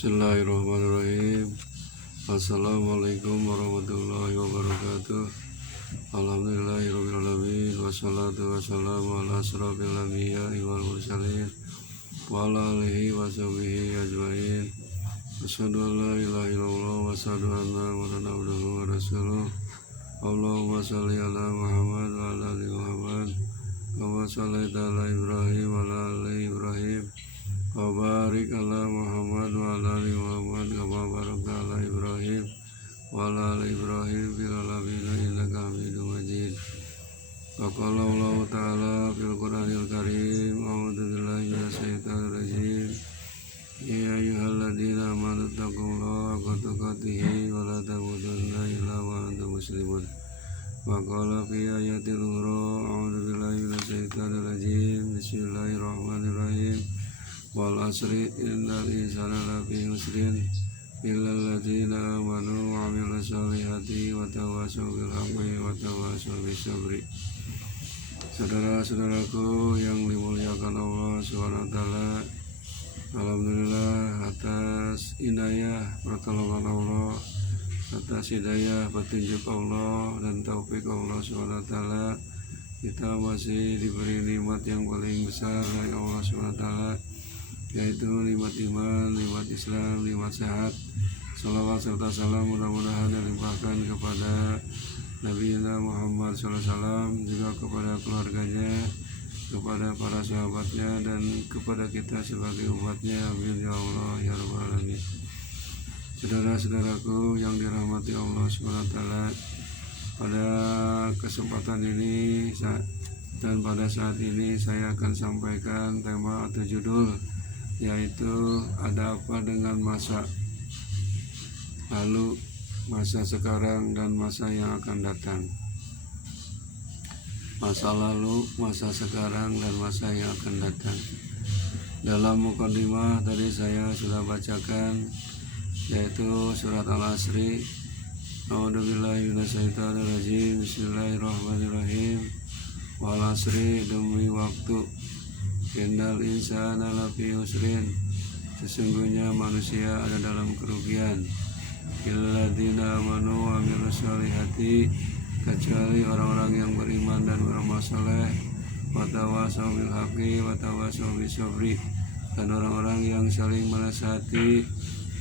Bismillahirrahmanirrahim. Assalamualaikum warahmatullahi wabarakatuh. Alhamdulillahirrahmanirrahim. Wassalatu wassalamu ala asrafil anbiya'i wal mursalin wa ala alihi wa sahbihi ajma'in. Asyhadu an la ilaha illallah wa asyhadu anna Muhammadan abduhu wa rasuluh. Allahumma shalli ala Muhammad wa ala ali Muhammad kama shallaita ala Ibrahim wa ala ali Ibrahim wa barik ala Muhammad wa ala ali Muhammad kama barakta ala Ibrahim wa ala ali Ibrahim fil alamin innaka Hamidum Majid. Wa qala Allah ta'ala fil Qur'anil Karim, a'udzu billahi minasyaitonir rajim. Ya ayyuhalladzina amanu taqullaha haqqa tuqatih wa la tamutunna illa wa antum muslimun. Wa qala fi ayatil ukhra, a'udzu billahi minasyaitonir rajim. Bismillahirrahmanirrahim. Wal asri innal insana lafi khusrin illal ladzina amanu wa 'amilus sholihati wa tawassaw bil haqqi wa tawassaw bis sabri. Saudara-saudaraku yang dimuliakan Allah Subhanahu wa taala, alhamdulillah atas inayah pertolongan Allah, atas hidayah petunjuk Allah dan taufik Allah Subhanahu wa taala, kita masih diberi nikmat yang paling besar dari Allah Subhanahu wa taala, yaitu nikmat iman, nikmat Islam, nikmat sehat. Salawat serta salam mudah-mudahan dilimpahkan kepada Nabi Muhammad SAW, juga kepada keluarganya, kepada para sahabatnya, dan kepada kita sebagai umatnya. Amin ya Allah ya rabbal alamin. Saudara-saudaraku yang dirahmati Allah SWT, pada kesempatan ini dan pada saat ini saya akan sampaikan tema atau judul, yaitu ada apa dengan masa lalu, masa sekarang, dan masa yang akan datang. Masa lalu, masa sekarang, dan masa yang akan datang. Dalam mukadimah tadi saya sudah bacakan, yaitu surat Al-Asri. A'udzubillahi minasyaitonir rajim. Bismillahirrahmanirrahim. Wal asri, demi waktu, innal insana lafi khusrin, sesungguhnya manusia ada dalam kerugian, illalladzina amanu wa 'amilus sholihati, kecuali orang-orang yang beriman dan beramal saleh, wa tawassaw bil haqqi wa tawassaw bis sabri, dan orang-orang yang saling menasihati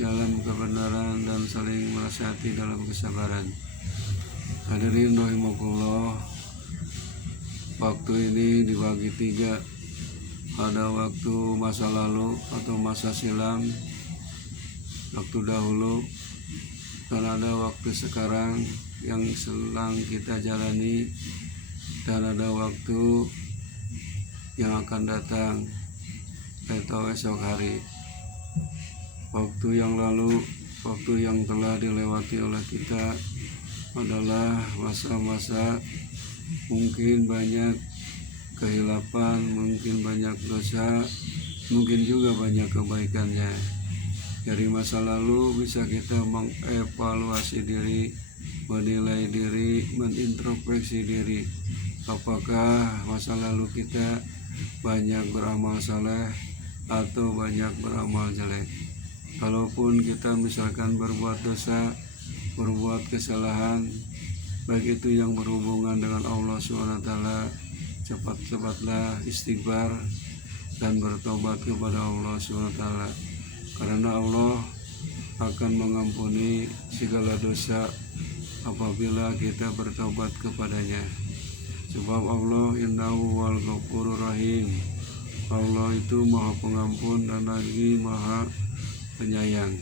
dalam kebenaran dan saling menasihati dalam kesabaran. Hadirin rahimakumullah, waktu ini dibagi tiga. Ada waktu masa lalu atau masa silam, waktu dahulu, dan ada waktu sekarang yang sedang kita jalani, dan ada waktu yang akan datang atau esok hari. Waktu yang lalu, waktu yang telah dilewati oleh kita adalah masa-masa mungkin banyak kehilapan, mungkin banyak dosa, mungkin juga banyak kebaikannya. Dari masa lalu bisa kita mengevaluasi diri, menilai diri, menintrospeksi diri. Apakah masa lalu kita banyak beramal saleh atau banyak beramal jelek? Kalaupun kita misalkan berbuat dosa, berbuat kesalahan, baik itu yang berhubungan dengan Allah SWT, cepat-cepatlah istighfar dan bertobat kepada Allah SWT, karena Allah akan mengampuni segala dosa apabila kita bertobat kepadanya. Sebab Allah innahu wal ghafurur rahim, Allah itu maha pengampun dan lagi maha penyayang.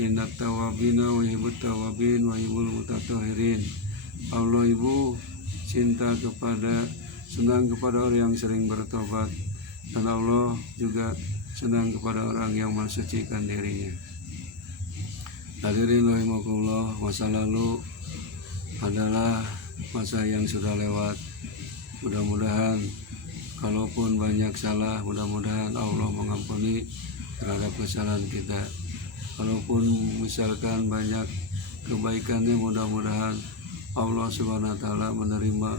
Innat tawabina wa yuhibbut tawabin wa yuhibbul mutatahhirin, Allah ibu senang kepada orang yang sering bertobat, dan Allah juga senang kepada orang yang mensucikan dirinya. Hadirin rahimakumullah, masa lalu adalah masa yang sudah lewat. Mudah-mudahan kalaupun banyak salah, mudah-mudahan Allah mengampuni terhadap kesalahan kita. Kalaupun misalkan banyak kebaikannya, mudah-mudahan Allah Subhanahu wa taala menerima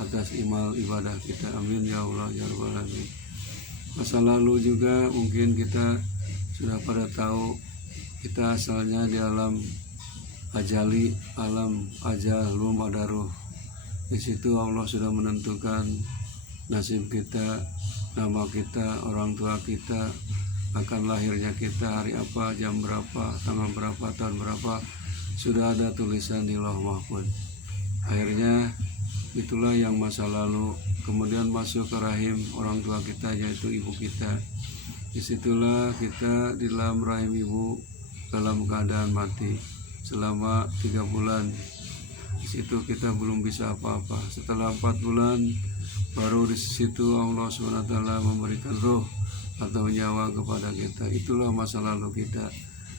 atas amal ibadah kita. Amin ya Allah ya rabbal alamin. Masa lalu juga mungkin kita sudah pada tahu Kita asalnya di alam ajali, alam ajal, belum ada ruh. Di situ Allah sudah menentukan nasib kita, nama kita, orang tua kita, akan lahirnya kita hari apa, jam berapa, tanggal berapa, tahun berapa, sudah ada tulisan di Lauh Mahfuz. Akhirnya itulah yang masa lalu, kemudian masuk ke rahim orang tua kita, yaitu ibu kita. Disitulah kita di dalam rahim ibu dalam keadaan mati selama 3 bulan. Di situ kita belum bisa apa-apa. Setelah 4 bulan baru di situ Allah SWT memberikan roh atau nyawa kepada kita. Itulah masa lalu kita.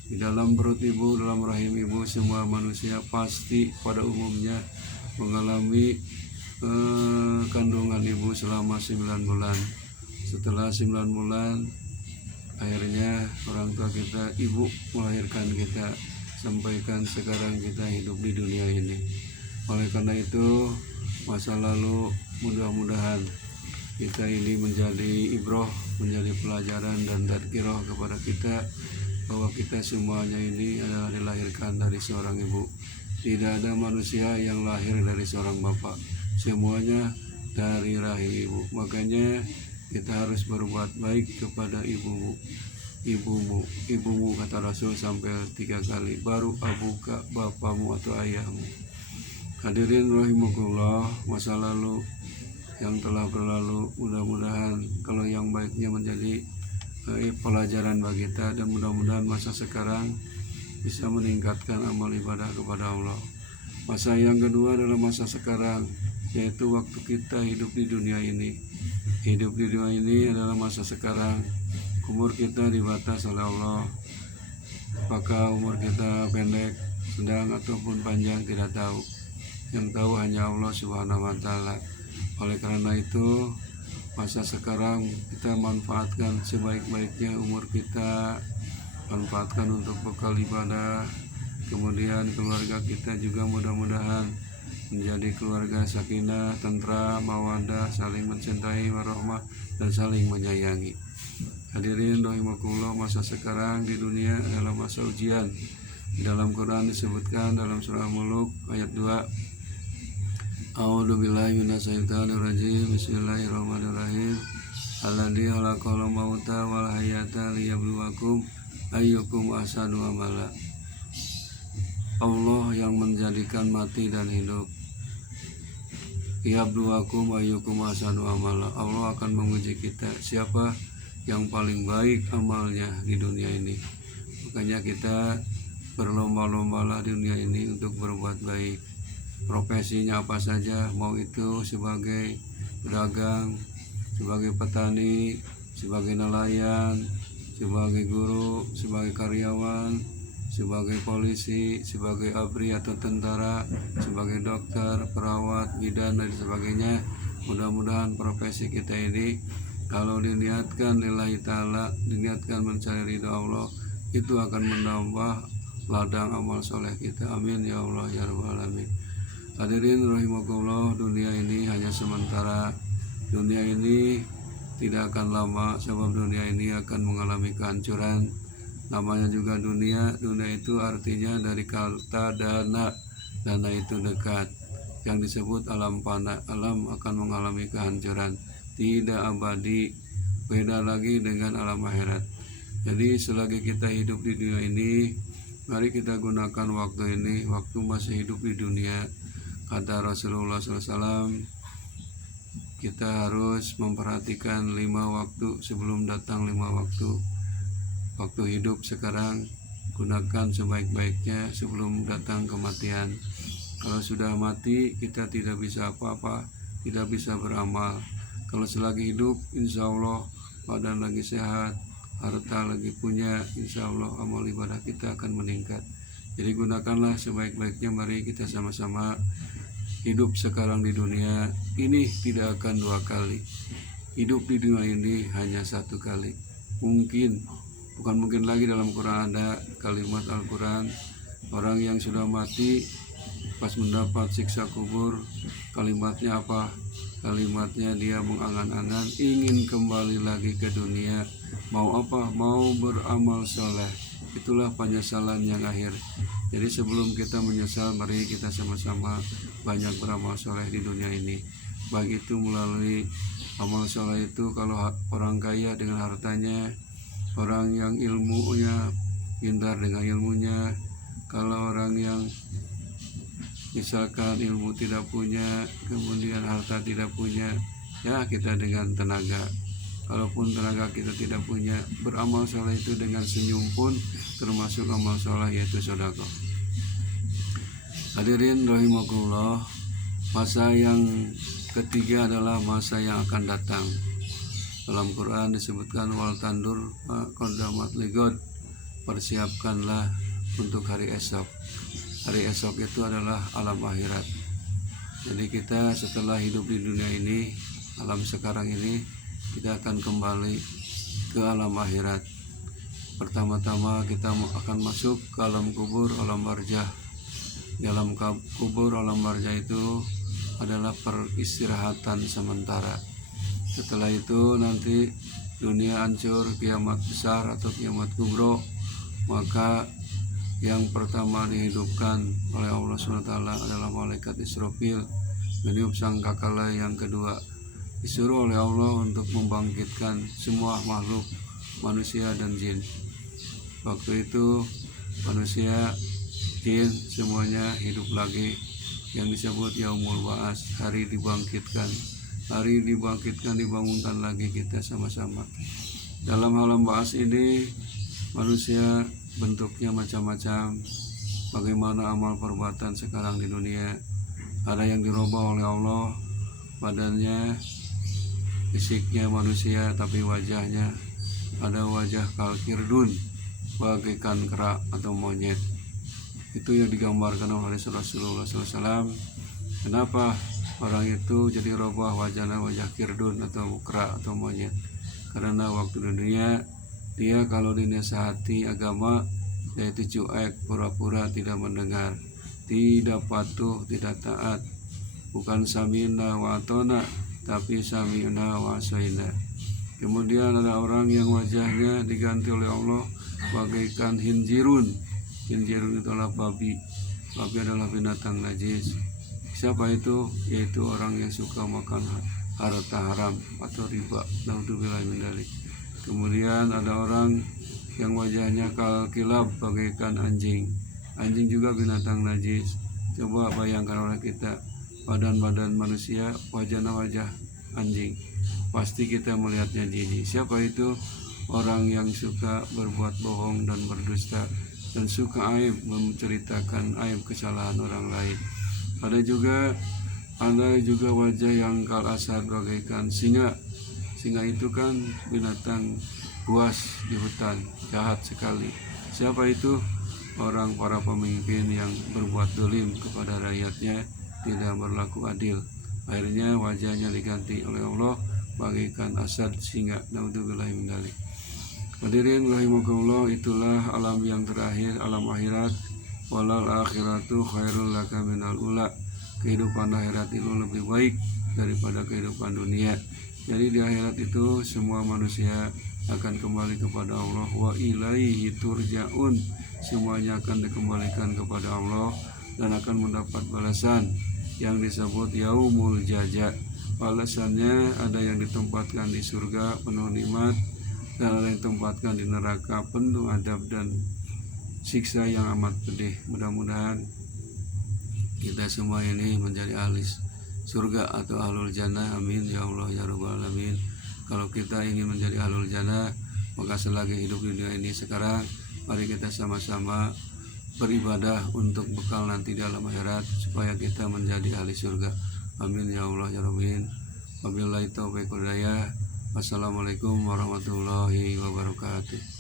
Di dalam perut ibu, dalam rahim ibu, semua manusia pasti pada umumnya mengalami kandungan ibu selama 9 bulan. Setelah 9 bulan akhirnya orang tua kita, ibu melahirkan kita, sampaikan sekarang kita hidup di dunia ini. Oleh karena itu masa lalu mudah-mudahan kita ini menjadi ibroh, menjadi pelajaran dan tadkirah kepada kita bahwa kita semuanya ini adalah dilahirkan dari seorang ibu. Tidak ada manusia yang lahir dari seorang bapak, semuanya dari rahim ibu. Makanya kita harus berbuat baik kepada ibumu, kata Rasul sampai 3 kali, baru abuka, bapamu atau ayahmu. Hadirin rahimakumullah, masa lalu yang telah berlalu mudah-mudahan kalau yang baiknya menjadi pelajaran bagi kita, dan mudah-mudahan masa sekarang bisa meningkatkan amal ibadah kepada Allah. Masa yang kedua adalah masa sekarang, yaitu waktu kita hidup di dunia ini. Hidup di dunia ini adalah masa sekarang. Umur kita dibatas oleh Allah. Apakah umur kita pendek, sedang ataupun panjang tidak tahu. Yang tahu hanya Allah Subhanahu wa Ta'ala. Oleh karena itu masa sekarang kita manfaatkan sebaik-baiknya umur kita, manfaatkan untuk bekal ibadah. Kemudian keluarga kita juga mudah-mudahan menjadi keluarga sakinah, tentram, mawaddah, saling mencintai, warahmah, dan saling menyayangi. Hadirin rahimakumullah, masa sekarang di dunia adalah masa ujian. Di dalam Quran disebutkan dalam surah Muluk ayat 2, A'udzubillahi minasyaitonirrajim. Bismillahirrahmanirrahim. Alladzi khalaqal mauta wal hayata liyabluwakum ayyukum ahsanu amala. Allah yang menjadikan mati dan hidup. Liyabluwakum ayyukum ahsanu amala. Allah akan menguji kita, siapa yang paling baik amalnya di dunia ini. Makanya kita berlomba-lombalah di dunia ini untuk berbuat baik. Profesinya apa saja, mau itu sebagai pedagang, sebagai petani, sebagai nelayan, sebagai guru, sebagai karyawan, sebagai polisi, sebagai ABRI atau tentara, sebagai dokter, perawat, bidan, dan sebagainya. Mudah-mudahan profesi kita ini kalau diniatkan lillahi ta'ala, diniatkan mencari ridha Allah, itu akan menambah ladang amal soleh kita. Amin ya Allah ya rabbal alamin. Hadirin rahimakumullah, dunia ini hanya sementara. Dunia ini tidak akan lama, sebab dunia ini akan mengalami kehancuran. Namanya juga dunia. Dunia itu artinya dari kata dana. Dana itu dekat. Yang disebut alam fana. Alam akan mengalami kehancuran, tidak abadi. Beda lagi dengan alam akhirat. Jadi selagi kita hidup di dunia ini, mari kita gunakan waktu ini, waktu masih hidup di dunia. Kata Rasulullah SAW, kita harus memperhatikan 5 waktu sebelum datang 5 waktu. Waktu hidup sekarang gunakan sebaik-baiknya sebelum datang kematian. Kalau sudah mati kita tidak bisa apa-apa, tidak bisa beramal. Kalau selagi hidup, insya Allah badan lagi sehat, harta lagi punya, insya Allah amal ibadah kita akan meningkat. Jadi gunakanlah sebaik-baiknya. Mari kita sama-sama hidup sekarang di dunia ini tidak akan 2 kali. Hidup di dunia ini hanya 1 kali. Bukan mungkin lagi, dalam Quran ada kalimat Al-Quran, orang yang sudah mati pas mendapat siksa kubur, kalimatnya apa? Kalimatnya dia mengangan-angan ingin kembali lagi ke dunia. Mau apa? Mau beramal soleh. itulah penyesalan yang akhir. Jadi sebelum kita menyesal, mari kita sama-sama banyak beramal soleh di dunia ini. Baik itu melalui amal soleh itu, kalau orang kaya dengan hartanya, orang yang ilmunya pintar dengan ilmunya, kalau orang yang misalkan ilmu tidak punya, kemudian harta tidak punya, ya kita dengan tenaga. Kalaupun tenaga kita tidak punya, beramal soleh itu dengan senyum pun termasuk amal soleh, yaitu sedekah. Hadirin rahimakumullah, masa yang ketiga adalah masa yang akan datang. Dalam Quran disebutkan wal tandur qaddamat ligod, persiapkanlah untuk hari esok. Hari esok itu adalah alam akhirat. Jadi kita setelah hidup di dunia ini, alam sekarang ini, kita akan kembali ke alam akhirat. Pertama-tama kita akan masuk ke alam kubur, alam barzah. Di alam kubur, alam barzah itu adalah peristirahatan sementara. Setelah itu nanti dunia hancur, kiamat besar atau kiamat kubro, maka yang pertama dihidupkan oleh Allah SWT adalah malaikat Israfil meniup sangkakala. Yang kedua disuruh oleh Allah untuk membangkitkan semua makhluk manusia dan jin. Waktu itu manusia, jin semuanya hidup lagi, yang disebut yaumul ba'as, hari dibangkitkan. Hari dibangkitkan, dibangunkan lagi kita sama-sama. Dalam alam ba'as ini manusia bentuknya macam-macam. Bagaimana amal perbuatan sekarang di dunia, ada yang dirubah oleh Allah, badannya, fisiknya manusia, tapi wajahnya ada wajah kalkirdun, bagaikan kera atau monyet. Itu yang digambarkan oleh Rasulullah SAW. Kenapa orang itu jadi rubah wajahnya wajah kirdun atau kera atau monyet? Karena waktu dunia dia kalau dinasihati agama, yaitu cuek, pura-pura tidak mendengar, tidak patuh, tidak taat. Bukan samina wa atona, tapi sami'na wa asaina. Kemudian ada orang yang wajahnya diganti oleh Allah bagaikan hinjirun. Hinjirun itu adalah babi. Babi adalah binatang najis. Siapa itu? Yaitu orang yang suka makan harta haram atau riba. Naudzubillah min dzalik. Kemudian ada orang yang wajahnya kalkilab, bagaikan anjing. Anjing juga binatang najis. Coba bayangkan oleh kita, badan-badan manusia, wajahnya wajah anjing, pasti kita melihatnya jijik. Siapa itu? Orang yang suka berbuat bohong dan berdusta, dan suka aib, menceritakan aib kesalahan orang lain. Ada juga wajah yang kal asad, bagaikan singa. Singa itu kan binatang buas di hutan, jahat sekali. Siapa itu? Orang para pemimpin yang berbuat zalim kepada rakyatnya, tidak berlaku adil. Akhirnya wajahnya diganti oleh Allah bagaikan asad singa. Naudzubillah min dzalik. Hadirin rahimakumullah, itulah alam yang terakhir, alam akhirat. Walal akhiratu khairul laka minal ula. Kehidupan akhirat itu lebih baik daripada kehidupan dunia. Jadi di akhirat itu semua manusia akan kembali kepada Allah. Wa ilaihi turja'un. Semuanya akan dikembalikan kepada Allah dan akan mendapat balasan yang disebut yaumul jaza. Balasannya ada yang ditempatkan di surga penuh nikmat, dan ada yang ditempatkan di neraka penuh adab dan siksa yang amat pedih. Mudah-mudahan kita semua ini menjadi ahli surga atau ahlul jannah. Amin ya Allah ya rabbal alamin. Kalau kita ingin menjadi ahlul jannah, maka selagi hidup di dunia ini sekarang, mari kita sama-sama beribadah untuk bekal nanti di alam akhirat, supaya kita menjadi ahli surga. Amin ya Allah ya Rabbin. Wabillahi taufiq wal hidayah. Wassalamualaikum warahmatullahi wabarakatuh.